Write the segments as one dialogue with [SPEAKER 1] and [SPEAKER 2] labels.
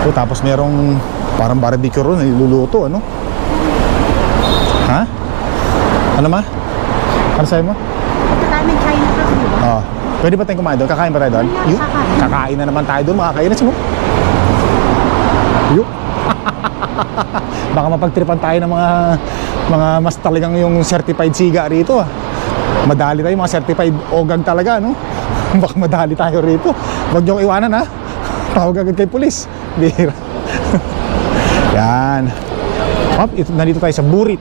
[SPEAKER 1] O, tapos merong parang barbecue ron, niluluto, ano? Ha? Ano ma? Ano sa'yo mo?
[SPEAKER 2] Kakain China kasi, di ba?
[SPEAKER 1] Oo. Pwede ba tayong kumain doon? Kakain ba tayo doon? Yup.
[SPEAKER 2] kakain.
[SPEAKER 1] Kakain na naman tayo doon, mga kainis mo. Yup. Baka mapagtripan tayo ng mga mga mas talagang yung certified siga rito ah. Madali tayo, mga certified ogag talaga, no? Baka madali tayo rito. Huwag niyong iwanan ha. Tawag agad kay pulis. Bihira. Yan. Up, ito, nandito tayo sa Burit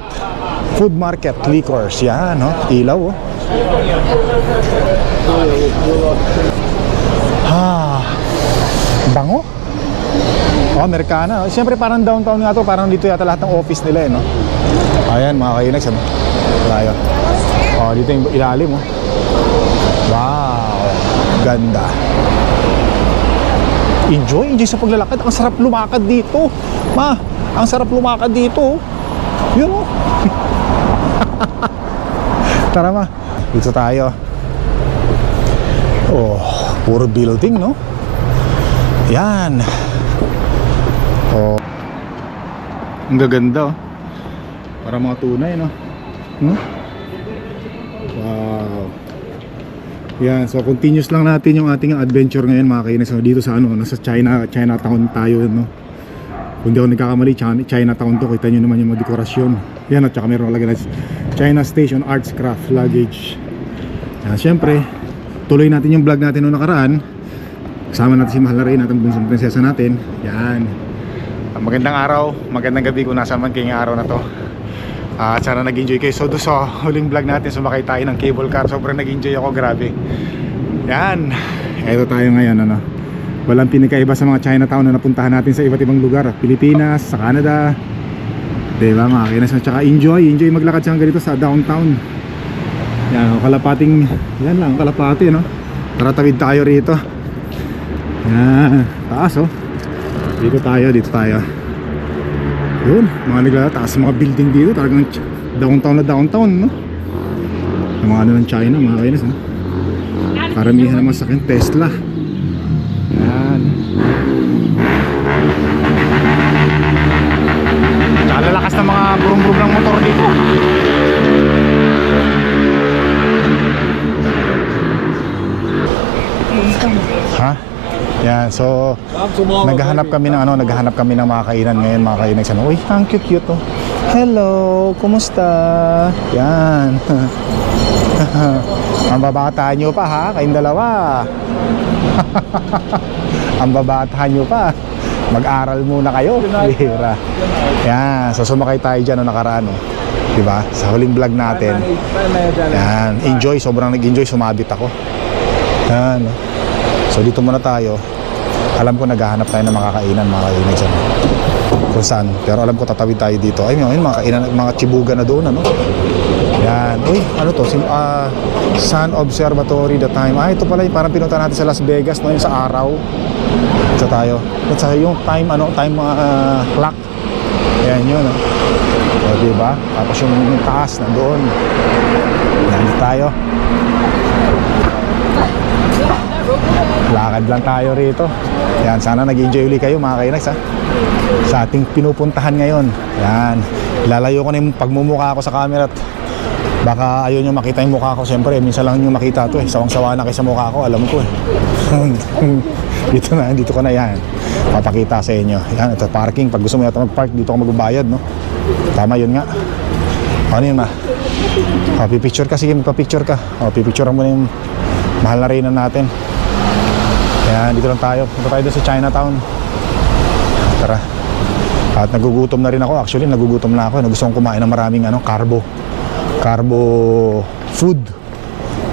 [SPEAKER 1] Food Market Liquors. Yan, no? Ilaw, oh. Ah, bango. Oh, Amerikana. Siyempre parang downtown nga to, parang dito yata lahat ng office nila eh, no? Ayan, mga kainex, ano? Tayo. Oh, dito yung ilalim, oh. Wow, ganda. Enjoy, enjoy sa paglalakad. Ang sarap lumakad dito. Ma, ang sarap lumakad dito. Yun, oh. Tara, ma. Dito tayo. Oh, puro building, no? Yan. Oh. Ang gaganda, oh. Para mga tunay, no? Hmm? Wow. Yan, so continuous lang natin yung ating adventure ngayon mga kainis. So, dito sa ano, nasa China, Chinatown tayo, no? Kung di ako nagkakamali, China, Chinatown to. Kita nyo naman yung mga dekorasyon. Yan, at saka meron lagay na China Station Arts Craft Luggage. Yan, syempre, tuloy natin yung vlog natin noong nakaraan. Kasama natin si Mahal na rin at ang bunsong prinsesa natin. Yan. Magandang araw, magandang gabi kung nasa man kayong araw na to. At sana nag-enjoy kayo. So doon sa huling vlog natin, sumakay tayo ng cable car. Sobrang nag-enjoy ako, grabe. Yan. Ito tayo ngayon, ano. Walang pinagkaiba sa mga Chinatown na napuntahan natin sa iba't ibang lugar. Pilipinas, sa Canada. Diba mga kinas? At saka enjoy, enjoy maglakad sa ganito sa downtown. Yan, kalapating, yan lang, kalapati, no? Tara tawid tayo rito. Yan, taas, oh. Dito tayo, dito tayo. Yun, mga naglalataas mga building dito, talagang downtown na downtown, no? Yung mga ano ng China, mga kainis, no? Karamihan naman sa akin, Tesla. Yan. Tsaka lalakas ng mga brum-brum ng motor dito. Ha? Yan, so naghahanap kami ng ano, naghahanap kami ng mga kainan ngayon, mga kainan sa Uy, ang cute-cute oh. Hello, kumusta? Yan. ang babata nyo pa ha, kayong dalawa. ang babata nyo pa. Mag-aral muna kayo. Bihira. Yan, so sumakay tayo dyan no nakaraan oh. Diba? Sa huling vlog natin. Yan, enjoy, sobrang nag-enjoy, sumabit ako. Yan. oh. So dito muna tayo. Alam ko naghahanap tayo ng makakainan, mga kainan dyan. Kung saan. Pero alam ko tatawid tayo dito. Ay, may mga kainan, mga chibuga na doon, ano? Yan. Uy, ano to? Sim, ah, Sun Observatory the time. Ah, ito pala yung parang pinunta natin sa Las Vegas no, yung sa araw. Ito tayo. At sa yung time, ano, time ah, clock. Yan yun, no? O, diba? Tapos yung taas nandoon. Yan tayo. Lakad lang tayo rito. Yan, sana nag-enjoy ulit kayo mga kainags ha. Sa ating pinupuntahan ngayon. Yan. Lalayo ko na yung pagmumukha ko sa camera at baka ayaw nyo makita yung mukha ko. Siyempre, minsan lang nyo makita to eh. Sawang-sawa na kayo sa mukha ko, alam ko eh. dito na, dito ko na yan. Papakita sa inyo. Yan, ito parking. Pag gusto mo yata mag-park, dito ka magbabayad, no? Tama yun nga. Ano yun ma? O, pipicture ka. Sige, magpa-picture ka. O, pipicture mo na yung mahal na reyna natin. Kaya dito lang tayo. Punta tayo sa Chinatown. Tara. At nagugutom na rin ako. Actually, nagugutom na ako. Gusto kong kumain ng maraming ano, carbo. Carbo food.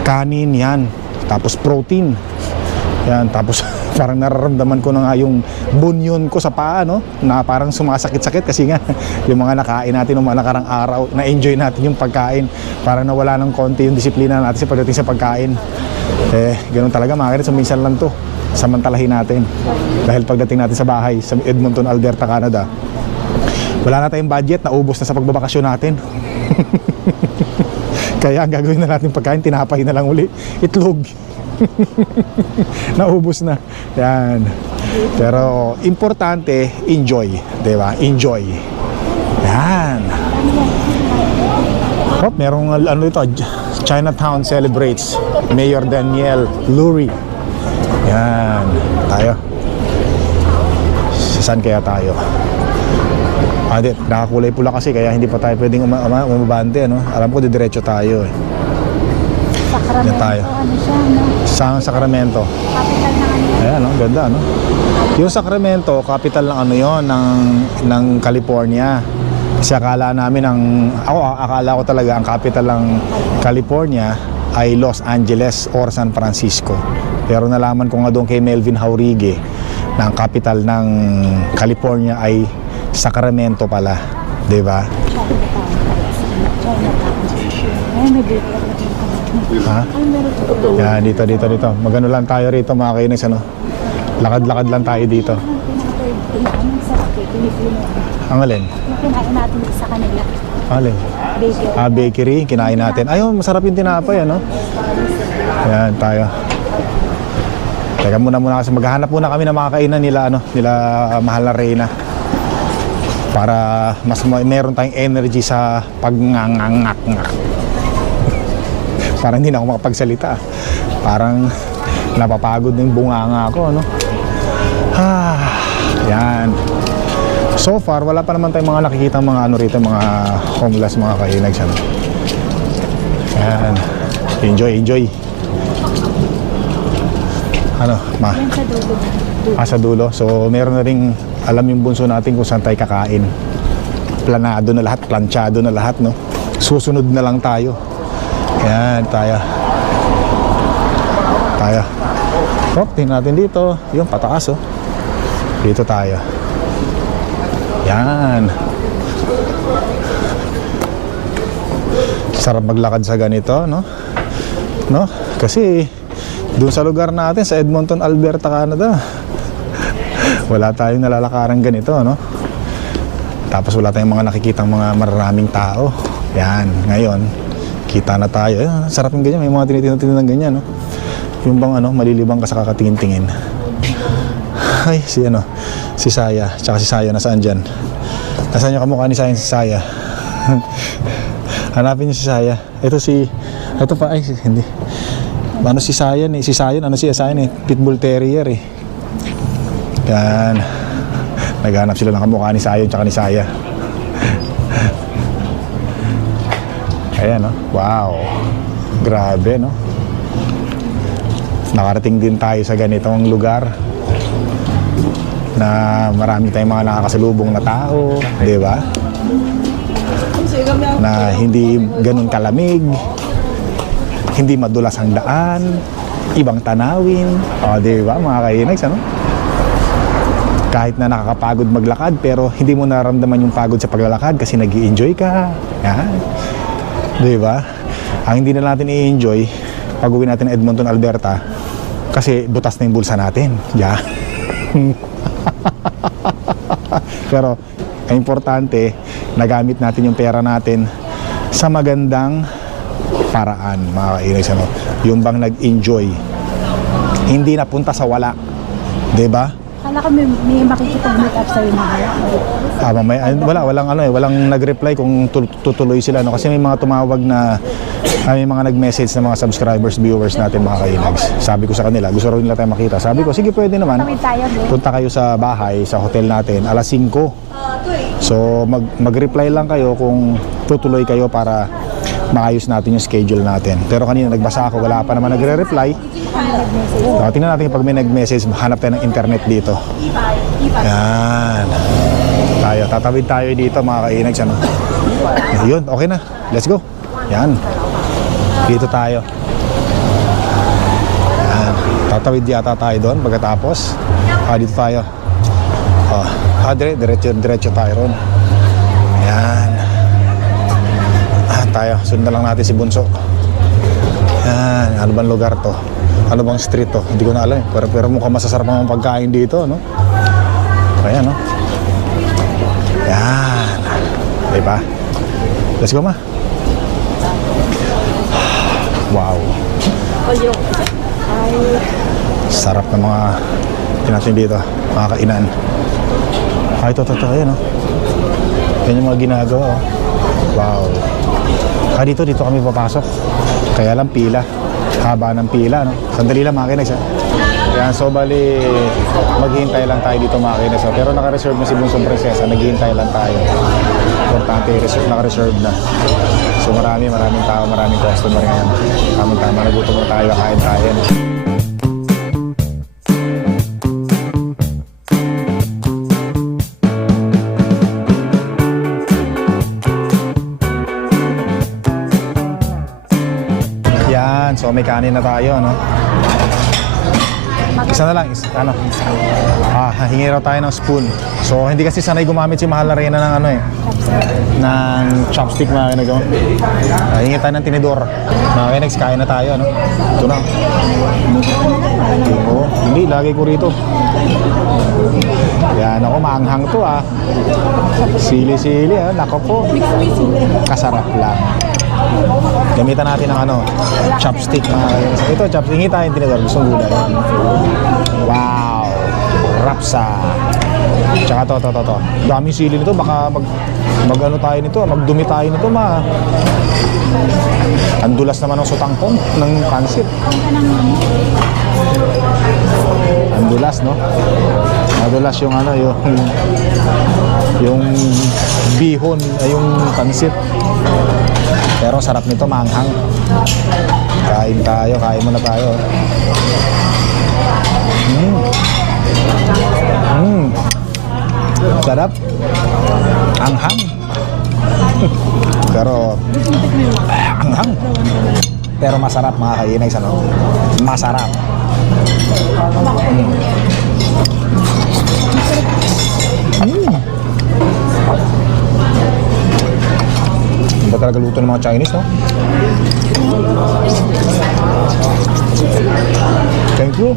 [SPEAKER 1] Kanin, yan. Tapos protein. Yan. Tapos parang nararamdaman ko na nga yung bunyon ko sa paa, no? Na parang sumasakit-sakit kasi nga yung mga nakain natin ng mga nakarang araw, na-enjoy natin yung pagkain. Parang nawala ng konti yung disiplina natin sa pagdating sa pagkain. Eh, ganun talaga mga kanit. So, minsan lang to. Samantalahin natin. Dahil pagdating natin sa bahay, sa Edmonton, Alberta, Canada, wala na tayong budget, naubos na sa pagbabakasyon natin. Kaya ang gagawin na natin pagkain, tinapay na lang uli. Itlog. Naubos na. Yan. Pero importante, enjoy. Ba? Enjoy. Yan. Oh, merong ano ito, Chinatown celebrates Mayor Daniel Lurie. Yan. Tayo. Saan kaya tayo? Ah, di, nakakulay pula kasi kaya hindi pa tayo pwedeng uma, uma, umabante, ano? Alam ko didiretso tayo eh.
[SPEAKER 2] Sacramento,
[SPEAKER 1] tayo.
[SPEAKER 2] ano siya, no?
[SPEAKER 1] Sa Sacramento.
[SPEAKER 2] Capital ng ano.
[SPEAKER 1] Ayan, no? ganda, no? Yung Sacramento, capital ng ano yon ng, ng California. Kasi akala namin ang, ako akala ko talaga ang capital ng California ay Los Angeles or San Francisco. Pero nalaman ko nga doon kay Melvin Haurige na ang capital ng California ay Sacramento pala. 'Di ba?
[SPEAKER 2] Kami.
[SPEAKER 1] Ha? Yan, dito, dito, dito. Magano lang tayo rito mga kainis, ano? Lakad-lakad lang tayo dito. Ang alin?
[SPEAKER 2] Kinain natin sa kanila.
[SPEAKER 1] Alin?
[SPEAKER 2] Bakery.
[SPEAKER 1] Ah, bakery, kinain natin. Ayun, masarap yung tinapay, ano? Yan, tayo. Teka muna muna kasi maghahanap muna kami ng mga kainan nila, ano, nila ah, mahal na Reyna. Para mas ma- meron tayong energy sa pagngangangak Parang hindi na ako makapagsalita. Parang napapagod na yung bunganga ko, ano? Ah, yan. So far, wala pa naman tayong mga nakikita mga ano rito, mga homeless, mga kainags. Ano. Yan. Enjoy, enjoy. Ano, ma,
[SPEAKER 2] Yan sa dulo. dulo.
[SPEAKER 1] ah, sa dulo. So, meron na rin alam yung bunso natin kung saan tayo kakain. Planado na lahat, planchado na lahat, no? Susunod na lang tayo. Yan, tayo. Tayo. Oh, tingnan natin dito. Yung pataas, oh. Dito tayo. Yan. Sarap maglakad sa ganito, no? No? Kasi doon sa lugar natin sa Edmonton, Alberta, Canada, wala tayong nalalakaran ganito, no? Tapos wala tayong mga nakikitang mga maraming tao. Yan, ngayon, kita na tayo. Ayan, sarap yung ganyan, may mga tinitin ng ganyan, no? Yung bang ano, malilibang ka sa kakatingin-tingin. Ay, si ano, si Saya, tsaka si Saya, nasaan dyan? Nasaan yung kamukha ni Saya si Saya? Hanapin niyo si Saya. Ito si, ito pa, ay, hindi. Ano si Sayan eh, si Sayan, ano siya, Sayan eh, Pitbull Terrier eh. Yan. Naghanap sila ng kamukha ni Sayan tsaka ni Saya. Ayan, no? Wow. Grabe, no? Nakarating din tayo sa ganitong lugar na marami tayong mga nakakasalubong na tao, di ba? Na hindi ganun kalamig, hindi madulas ang daan, ibang tanawin, o di ba mga kainags, ano? Kahit na nakakapagod maglakad pero hindi mo nararamdaman yung pagod sa paglalakad kasi nag enjoy ka. Yan. Di ba? Ang hindi na natin i-enjoy pag uwi natin Edmonton, Alberta kasi butas na yung bulsa natin. Yeah. Pero ang importante, nagamit natin yung pera natin sa magandang paraan, mga kainags. Ano? Yung bang nag-enjoy. Hindi napunta sa wala. 'Di ba?
[SPEAKER 2] Kala ko may, makikipag-meet up sa'yo na.
[SPEAKER 1] Ah, mamaya, ay, wala, walang ano eh, walang nag-reply kung tu- tutuloy sila no kasi may mga tumawag na ay, may mga nag-message na mga subscribers, viewers natin mga kainags. Sabi ko sa kanila, gusto rin nila tayo makita. Sabi ko, sige pwede naman.
[SPEAKER 2] Tawid tayo, bro.
[SPEAKER 1] Punta kayo sa bahay, sa hotel natin, alas 5. So mag mag-reply lang kayo kung tutuloy kayo para maayos natin yung schedule natin. Pero kanina nagbasa ako, wala pa naman nagre-reply. So, tingnan natin pag may nag-message, hanap tayo ng internet dito. Yan. Tayo, tatawid tayo dito mga kainags. Ano? Yun, okay na. Let's go. Yan. Dito tayo. Yan. Tatawid yata tayo doon pagkatapos. Ah, dito tayo. Oh, ah, dire, diretso, diretso tayo ron. Tayo. Sundan lang natin si Bunso. Yan. Ano bang lugar to? Ano bang street to? Hindi ko na alam eh. Pero, pero mukhang masasarap ang pagkain dito, no? Ayan, no? Yan. Diba? Let's go, ma. Wow. Sarap ng mga natin dito, mga kainan. Ah, ito, ito, ito, ayan, oh. Yan yung mga ginagawa, oh. Wow. Ah, dito, dito kami papasok. Kaya lang pila. Haba ng pila, no? Sandali lang, mga kinags, ha? Yan, so bali, maghihintay lang tayo dito, mga kinags, ha? Pero naka-reserve na si Bunsong Prinsesa, naghihintay lang tayo. Importante, reserve, naka-reserve na. So marami, maraming tao, maraming customer ngayon. Tamang tama, nagutom na tayo, kain kanin na tayo, no? Isa na lang, is, ano? Ah, hingi raw tayo ng spoon. So, hindi kasi sanay gumamit si Mahal na Reyna ng ano eh, ng chopstick na ginagawa. Ah, hingi tayo ng tinidor. Mga kinags, kain na tayo, no? Ito na. Oo, hindi, lagay ko rito. Yan ako, maanghang to ah. Sili-sili ah, nako po. Kasarap lang. Gamitan natin ng ano, chopstick mga kainis. Ito, chopstick. Tayo yung tinidor. Gusto gulay. Wow! Rapsa. Tsaka to, to, to, to. Daming sili nito. Baka mag, mag ano tayo nito, magdumi tayo nito, ma. Ang dulas naman ng sutangkong ng pansit. Ang dulas, no? Madulas yung ano, yung yung bihon, ay yung pansit. Pero sarap nito, manghang. Kain tayo, kain muna tayo. Mm. Mm. Sarap. Anghang. Pero, anghang. Pero masarap mga kainay sa ano? Masarap. Mm. Iba talaga luto ng mga Chinese, no? Thank you.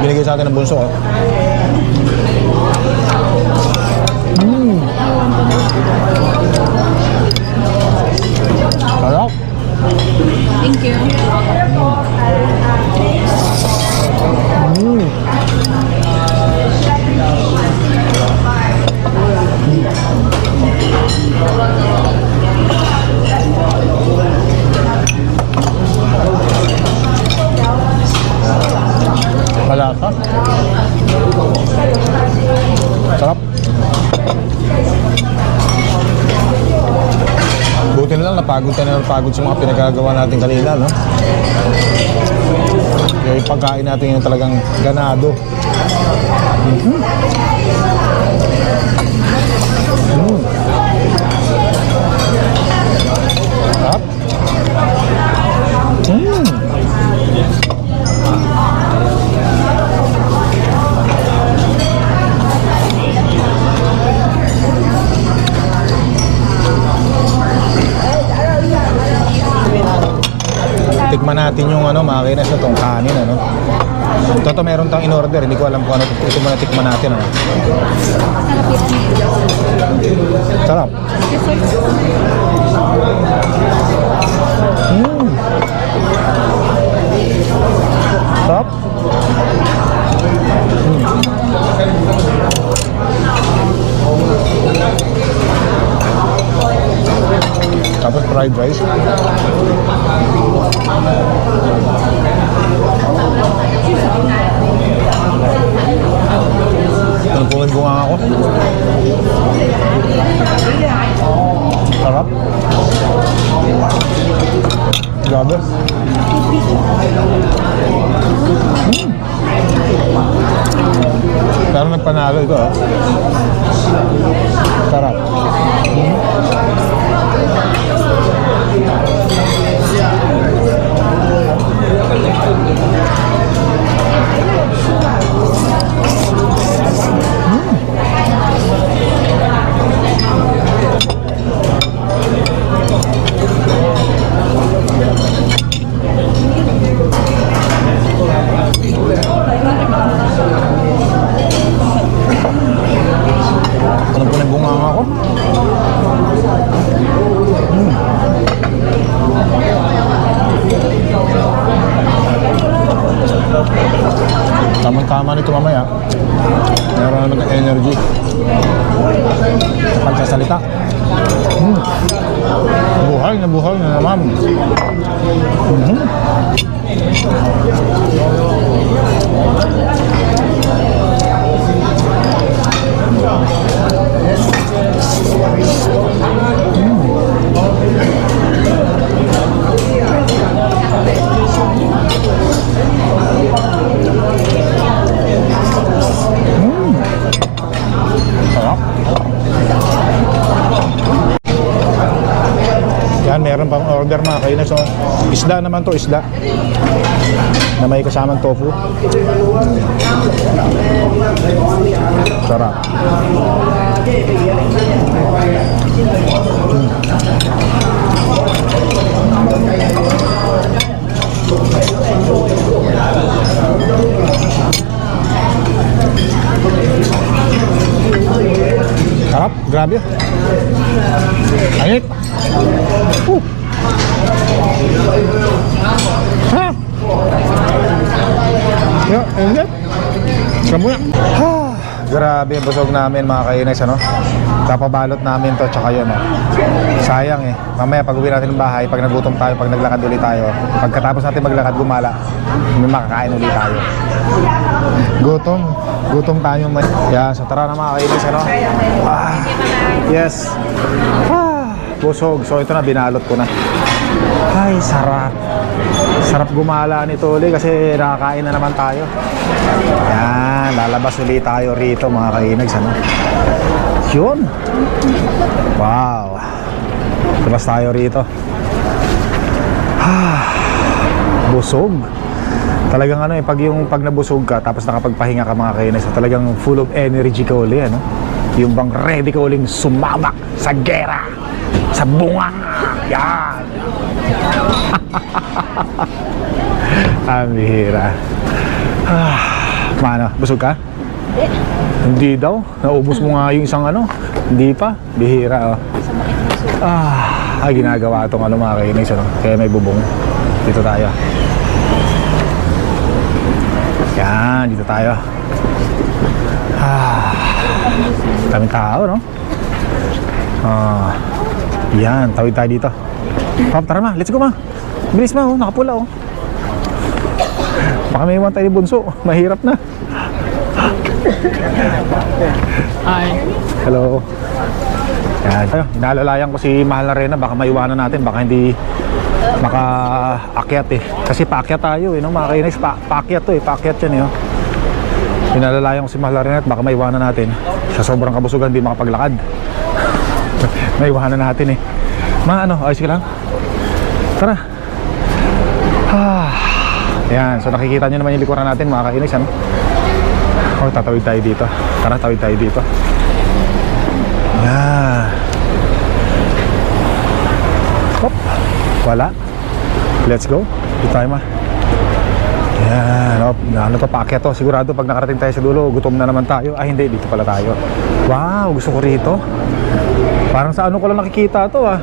[SPEAKER 1] Binigay sa atin ng bunso, oh. Napagod sa mga pinagagawa natin kanina, no? Kaya yung pagkain natin yung talagang ganado. Mhm. Tikman natin yung ano, makina sa tong kanin, ano. Toto meron tang in-order, hindi ko alam kung ano. Ito muna tikman natin, ano. Sarap. Mm. Sarap. Mm. Tapos fried rice. Isda naman to, isda. Na may kasamang tofu. Sarap. Sarap, grabe. Ayit. Uh. Ha? Yo, ingat. Kamu na. Ha, grabe busog namin mga kainis, ano? Kapabalot namin to, tsaka yun, oh. Sayang eh. Mamaya pag uwi natin ng bahay, pag nagutom tayo, pag naglakad ulit tayo, pagkatapos natin maglakad gumala, may makakain ulit tayo. Gutom. Gutom tayo. Yan, so tara na mga kainis, ano? Ah, yes. Ah, busog. So ito na, binalot ko na. Ay, sarap. Sarap gumala nito uli kasi nakakain na naman tayo. Yan, lalabas ulit tayo rito mga kainags, ano? Yun. Wow. Labas tayo rito. Ah, busog. Talagang ano eh, pag yung pag nabusog ka tapos nakapagpahinga ka mga kainis, so talagang full of energy ka uli, ano? Yung bang ready ka uling sumabak sa gera, sa bunga. Yan. Ang bihira. Ah, Mano, busog ka? Hindi daw. Naubos mo nga yung isang ano. Hindi pa. Bihira, oh. Ah, ay, ginagawa itong ano mga kainis, ano? Kaya may bubong. Dito tayo. Yan, dito tayo. Ah, daming tao, no? Ah, yan, tawid tayo dito. Pop, tara ma, let's go ma. Bilis ma, oh, nakapula oh. Baka may iwan tayo ni Bunso, mahirap na.
[SPEAKER 2] Hi.
[SPEAKER 1] Hello. Yan. Ayun, inaalalayan ko si Mahal na Rena, baka maiwanan natin, baka hindi makaakyat eh. Kasi paakyat tayo eh, no? mga kainis, pa paakyat to eh, paakyat yan eh. Oh. Inaalalayan ko si Mahal na Rena at baka maiwanan natin. Sa sobrang kabusugan, hindi makapaglakad. Maiwanan natin eh. Mga ano, ayos lang? Tara. Ah. Yan, so nakikita nyo naman yung likuran natin mga kainis, ano? Oh, tatawid tayo dito. Tara, tawid tayo dito. Yan. Hop. Wala. Let's go. Dito tayo ma. Yan. Hop. Ano to, paakyat to. Sigurado pag nakarating tayo sa dulo, gutom na naman tayo. Ah, hindi. Dito pala tayo. Wow, gusto ko rito. Parang sa ano ko lang nakikita to ah.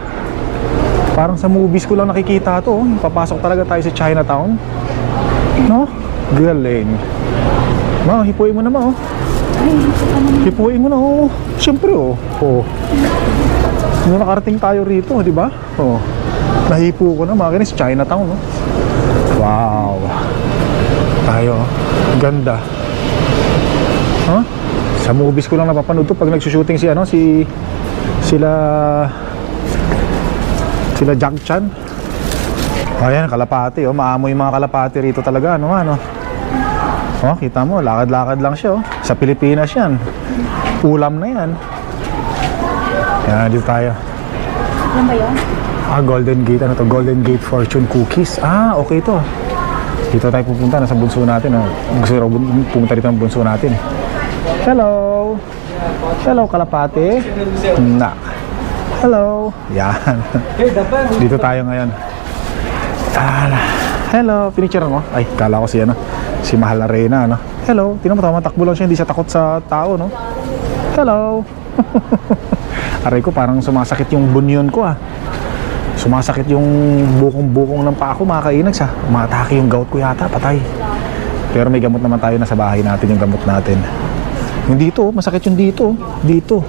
[SPEAKER 1] Parang sa movies ko lang nakikita to. oh. Papasok talaga tayo sa Chinatown. No? Galing. Ma, hipuin mo naman oh. Hipuin mo na oh. Siyempre oh. Oh. Nung nakarating tayo rito, di ba? Oh. Nahipo ko na, makinis Chinatown, no? Wow. Tayo, oh. ganda. Huh? Sa movies ko lang napapanood to pag nagsushooting si ano, si sila sila Jack Chan. Ayan, kalapati, oh. Maamoy mga kalapati rito talaga, ano, ano. Oh, kita mo, lakad-lakad lang siya, oh. Sa Pilipinas yan. Ulam na yan. Yan, dito tayo.
[SPEAKER 2] Ano ba yun?
[SPEAKER 1] Ah, Golden Gate. Ano to? Golden Gate Fortune Cookies. Ah, okay to. Dito tayo pupunta. Nasa bunso natin. Oh. Gusto bun- pumunta dito ng bunso natin. Hello. Hello, kalapate. Na. Hello. Yan. dito tayo ngayon. Ah, hello. Pinicture mo? Ay, kala ko si ano. Si Mahal na Reyna, ano. Hello. Tinan mo, tumatakbo lang siya. Hindi siya takot sa tao, no? Hello. Aray ko, parang sumasakit yung bunyon ko, ah. Sumasakit yung bukong-bukong ng paa ko, mga kainags ha. Umatake yung gout ko yata, patay. Pero may gamot naman tayo na sa bahay natin, yung gamot natin. Yung dito, masakit yung dito. Dito.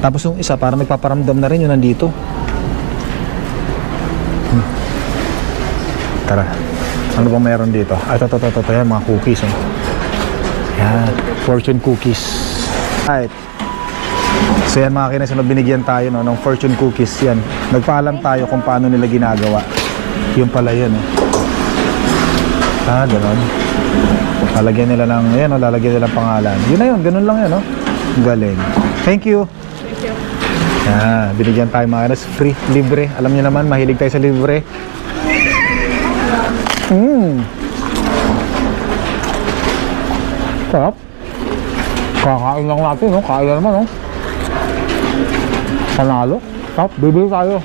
[SPEAKER 1] Tapos yung isa, parang nagpaparamdam na rin yung nandito. Hmm. Tara. Ano bang meron dito? Ah, ito, ito, ito, ito, mga cookies. Oh. Yan, fortune cookies. Right. So yan mga kinasunod, binigyan tayo no, ng fortune cookies yan. Nagpaalam tayo kung paano nila ginagawa. Yung pala yun. Eh. Ah, ganun. Lalagyan nila ng, yan o, lalagyan nila ng pangalan. Yun na yun, ganun lang yan o. Galing. Thank you. Yan, binigyan tayo mga kinas. Free, libre. Alam niyo naman, mahilig tayo sa libre. Mmm. Sarap. Kakain lang natin, no? Kain na naman, no? Panalo. Sarap, bibili tayo.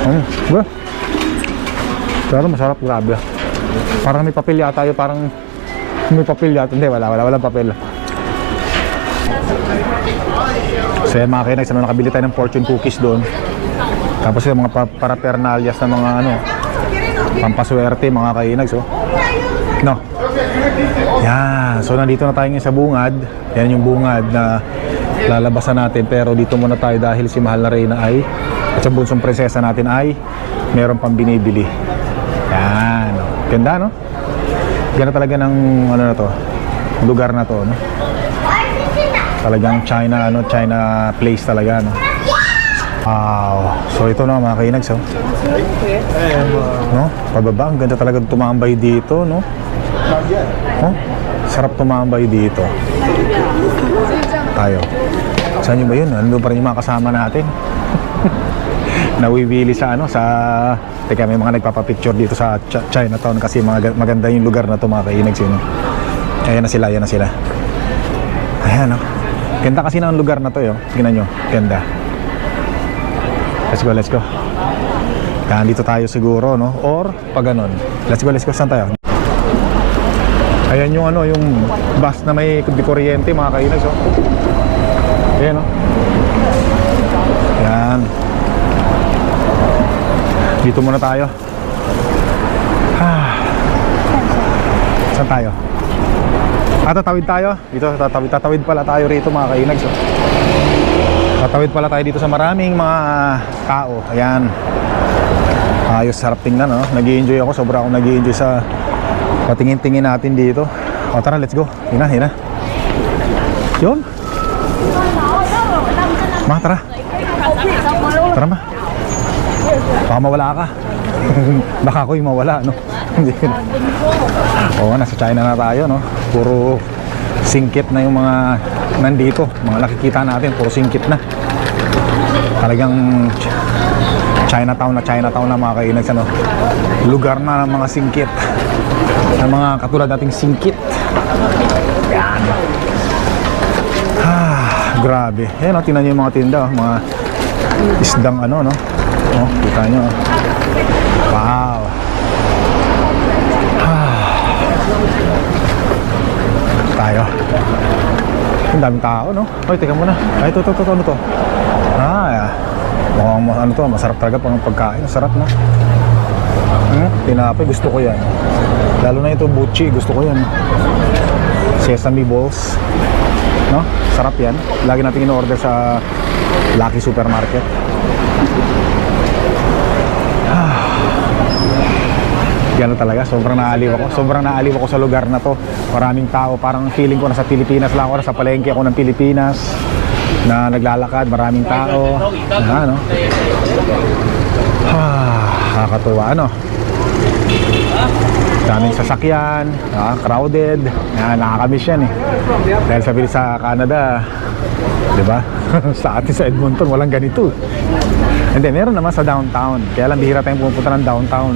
[SPEAKER 1] Ano? Ba? Pero masarap, grabe. Parang may papel yata tayo, parang may papel yata. Hindi, wala, wala, walang papel. So yan mga kinags, ano, nakabili tayo ng fortune cookies doon. Tapos yung mga pa- parapernalyas na mga ano, pampaswerte mga kainags, oh. No. Yan. So nandito na tayo ngayon sa bungad. Yan yung bungad na lalabasan natin. Pero dito muna tayo dahil si Mahal na Reyna ay at sa bunsong prinsesa natin ay meron pang binibili. Yan. Ganda, no? Ganda talaga ng ano na to, lugar na to, no? Talagang China, ano, China place talaga, no? Wow. So ito na mga kainags, oh. No? Pababa, ang ganda talaga tumambay dito, no? Oh, sarap tumambay dito. Tayo. Saan yun ba yun? Ano pa rin yung mga kasama natin? Nawiwili sa ano, sa... Teka, may mga nagpapapicture dito sa Ch- Chinatown kasi mga, maganda yung lugar na to mga kainags yun. oh. Ayan na sila, ayan na sila. Ayan, oh. Ganda kasi ng lugar na to, yun. Tingnan nyo, ganda. Let's go, let's go. Kaya dito tayo siguro, no? Or pag ganun. Let's go, let's go. Saan tayo? Ayan yung ano, yung bus na may kuryente, mga kainags, oh. Ayan, oh. Yan. Dito muna tayo. Ah. Saan tayo? Ah, tatawid tayo. Dito, tatawid, tatawid pala tayo rito, mga kainags, oh. Tatawid pala tayo dito sa maraming mga tao. Ayan. Ayos, sarap tingnan, no? nag enjoy ako. Sobra akong nag enjoy sa patingin-tingin natin dito. O, tara, let's go. Yun na, yun na. Yun. Ma, tara. Tara, ma. Mawala ka. Baka ako yung mawala, no? Oo, nasa China na tayo, no? Puro singkit na yung mga nandito. Mga nakikita natin, puro singkit na. Talagang Ch- Chinatown na Chinatown na mga kainags, ano? Lugar na ng mga singkit. Ng mga katulad nating singkit. Yan. Ah, grabe. Yan, oh, tingnan niyo yung mga tinda, oh, mga isdang ano, no? Oh, kita nyo. Wow. tayo. Ang daming tao, no? Hoy, teka muna. Ay, ito, ito, ito, ano to? Ah, yeah. Mukhang, ano to, masarap talaga pang pagkain. Masarap, no? Hmm? Tinapay, gusto ko yan. Lalo na ito, buchi, gusto ko yan. Sesame balls. No? Sarap yan. Lagi natin in-order sa Lucky Supermarket. Gano'n talaga, sobrang naaliw ako. Sobrang naaliw ako sa lugar na to. Maraming tao, parang feeling ko nasa Pilipinas lang ako, nasa palengke ako ng Pilipinas na naglalakad, maraming tao. Ah, no? Ah, nakakatuwa, ano? Daming sasakyan, ah, crowded, ah, nakakamiss yan eh. Dahil sabi sa Canada, di ba? sa atin sa Edmonton, walang ganito. Hindi, meron naman sa downtown. Kaya lang bihira tayong pumunta ng downtown.